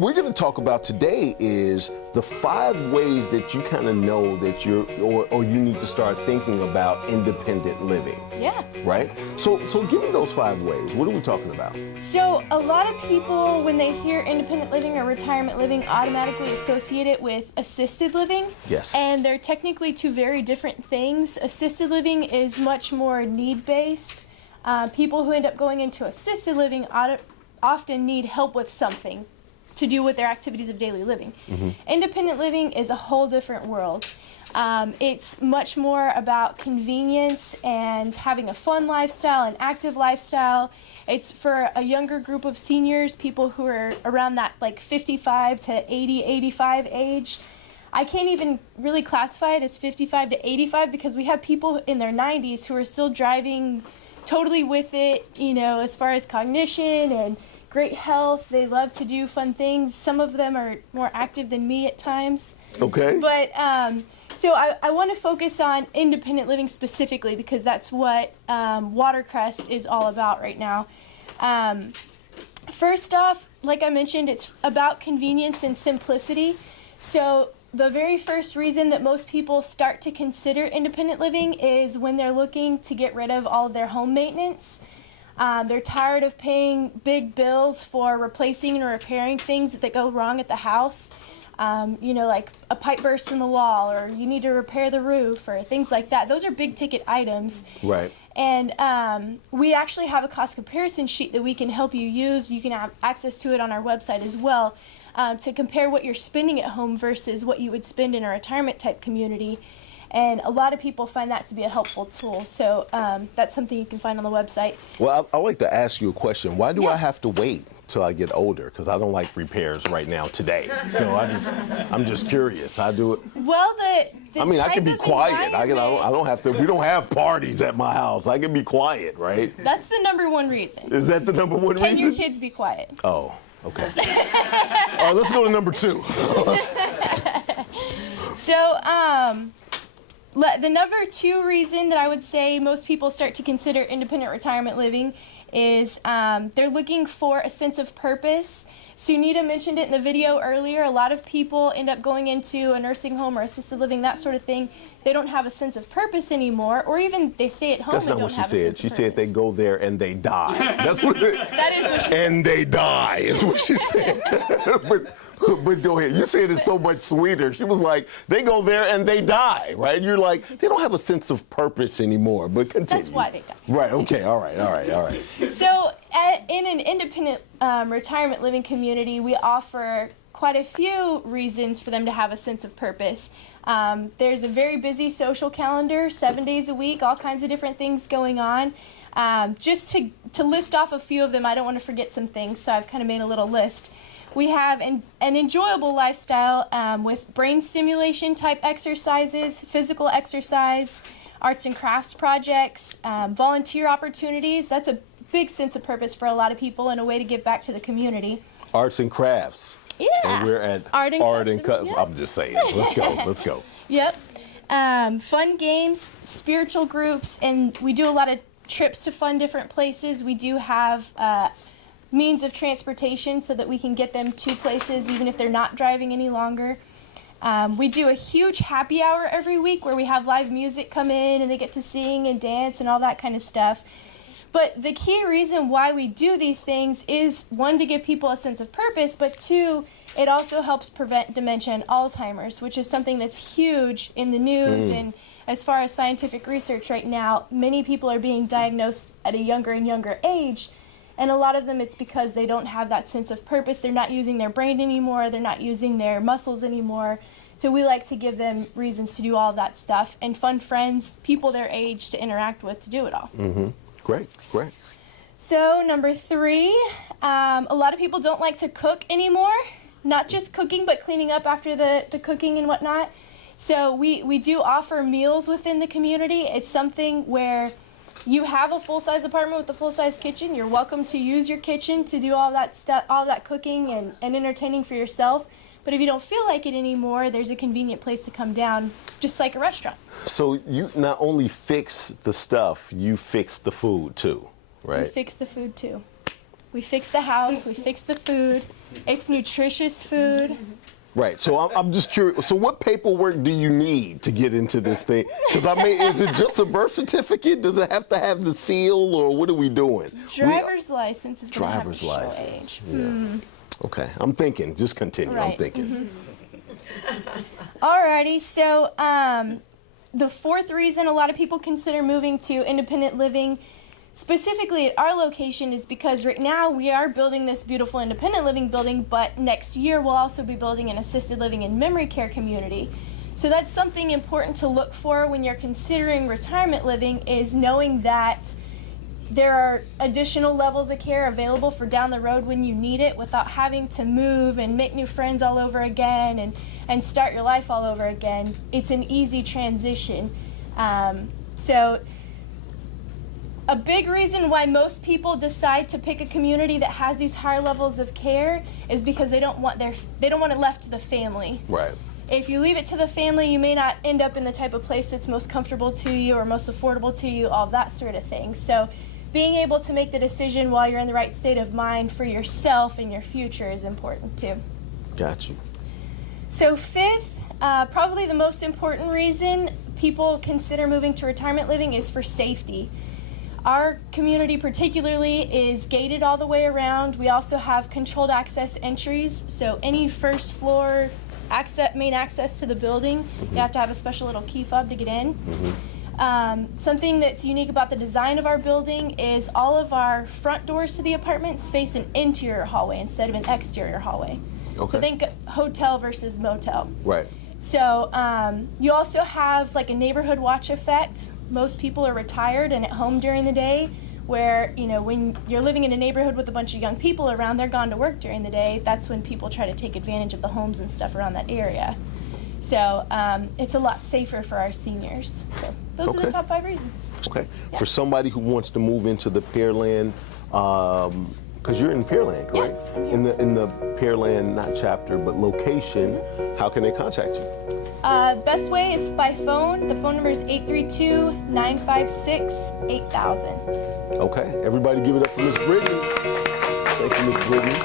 what we're going to talk about today is the 5 ways that you kind of know that you're, or you need to start thinking about independent living. Yeah. Right? So give me those 5 ways. What are we talking about? So a lot of people, when they hear independent living or retirement living, automatically associate it with assisted living. Yes. And they're technically 2 very different things. Assisted living is much more need-based. People who end up going into assisted living often need help with something to do with their activities of daily living. Mm-hmm. Independent living is a whole different world. It's much more about convenience and having a fun lifestyle, an active lifestyle. It's for a younger group of seniors, people who are around that like 55 to 80, 85 age. I can't even really classify it as 55 to 85 because we have people in their 90s who are still driving totally with it, you know, as far as cognition and great health. They love to do fun things. Some of them are more active than me at times. Okay. But so I want to focus on independent living specifically because that's what Watercrest is all about right now. First off, like I mentioned, it's about convenience and simplicity. So the very first reason that most people start to consider independent living is when they're looking to get rid of all of their home maintenance. They're tired of paying big bills for replacing and repairing things that go wrong at the house. You know, like a pipe burst in the wall, or you need to repair the roof, or things like that. Those are big ticket items. Right. And we actually have a cost comparison sheet that we can help you use. You can have access to it on our website as well, to compare what you're spending at home versus what you would spend in a retirement type community. And a lot of people find that to be a helpful tool. So that's something you can find on the website. Well, I'd like to ask you a question. Why do I have to wait till I get older? Because I don't like repairs right now today. So I'm just curious. I do it. Well, the I mean, I type can be of quiet. I environment- don't have to. We don't have parties at my house. I can be quiet, right? That's the number one reason. Is that the number one Can reason? your kids be quiet? Oh, okay. Let's go to number 2. So, the number 2 reason that I would say most people start to consider independent retirement living is they're looking for a sense of purpose. Sunita mentioned it in the video earlier. A lot of people end up going into a nursing home or assisted living, that sort of thing. They don't have a sense of purpose anymore, or even they stay at home That's and not don't what she have a said. sense She of said they purpose. go there and they die. That's what it, That is what she said. and they die is what she said. but go ahead. You said it so much sweeter. She was like, they go there and they die, right? You're like, they don't have a sense of purpose anymore. But continue. That's why they die. Right. Okay. All right. So, in an independent retirement living community, we offer quite a few reasons for them to have a sense of purpose. There's a very busy social calendar, 7 days a week, all kinds of different things going on. Just to list off a few of them, I don't want to forget some things, so I've kind of made a little list. We have an enjoyable lifestyle with brain stimulation type exercises, physical exercise, arts and crafts projects, volunteer opportunities. That's a big sense of purpose for a lot of people and a way to give back to the community. Arts and crafts. Yeah. And we're at Art and Custom. yeah. I'm just saying. Let's go. Yep. Fun games, spiritual groups, and we do a lot of trips to fun different places. We do have means of transportation so that we can get them to places even if they're not driving any longer. We do a huge happy hour every week where we have live music come in and they get to sing and dance and all that kind of stuff. But the key reason why we do these things is, 1, to give people a sense of purpose, but 2, it also helps prevent dementia and Alzheimer's, which is something that's huge in the news. And as far as scientific research right now, many people are being diagnosed at a younger and younger age. And a lot of them, it's because they don't have that sense of purpose. They're not using their brain anymore. They're not using their muscles anymore. So we like to give them reasons to do all that stuff and fun friends, people their age to interact with to do it all. Mm-hmm. Great. So number 3, a lot of people don't like to cook anymore. Not just cooking, but cleaning up after the cooking and whatnot. So we do offer meals within the community. It's something where you have a full-size apartment with a full-size kitchen. You're welcome to use your kitchen to do all that stuff, all that cooking and entertaining for yourself. But if you don't feel like it anymore, there's a convenient place to come down, just like a restaurant. So you not only fix the stuff, you fix the food too, right? You fix the food too. we fix the house, we fix the food. It's nutritious food. Right. So I'm just curious. So what paperwork do you need to get into this thing? Because I mean, is it just a birth certificate? Does it have to have the seal, or what are we doing? Driver's license is going to have to Driver's show license. age. Yeah. Okay. I'm thinking. Just continue. I'm Right. thinking. Alrighty, so the fourth reason a lot of people consider moving to independent living, specifically at our location, is because right now we are building this beautiful independent living building, but next year we'll also be building an assisted living and memory care community. So that's something important to look for when you're considering retirement living, is knowing that there are additional levels of care available for down the road when you need it, without having to move and make new friends all over again and start your life all over again. It's an easy transition. So a big reason why most people decide to pick a community that has these higher levels of care is because they don't want it left to the family. Right. If you leave it to the family, you may not end up in the type of place that's most comfortable to you or most affordable to you, all that sort of thing. So being able to make the decision while you're in the right state of mind for yourself and your future is important too. Got you. So fifth, probably the most important reason people consider moving to retirement living is for safety. Our community particularly is gated all the way around. We also have controlled access entries, so any first floor main access to the building, you have to have a special little key fob to get in. Something that's unique about the design of our building is all of our front doors to the apartments face an interior hallway instead of an exterior hallway. Okay. So think hotel versus motel. Right. So you also have like a neighborhood watch effect. Most people are retired and at home during the day, where, you know, when you're living in a neighborhood with a bunch of young people around, they're gone to work during the day. That's when people try to take advantage of the homes and stuff around that area. So it's a lot safer for our seniors. So those are the top 5 reasons. Okay. Yeah. For somebody who wants to move into the Pearland, because you're in Pearland, correct? Yeah, I'm here. In the Pearland, not chapter, but location, how can they contact you? Best way is by phone. The phone number is 832-956-8000. Okay. Everybody give it up for Miss Brittany. Thank you, Miss Brittany.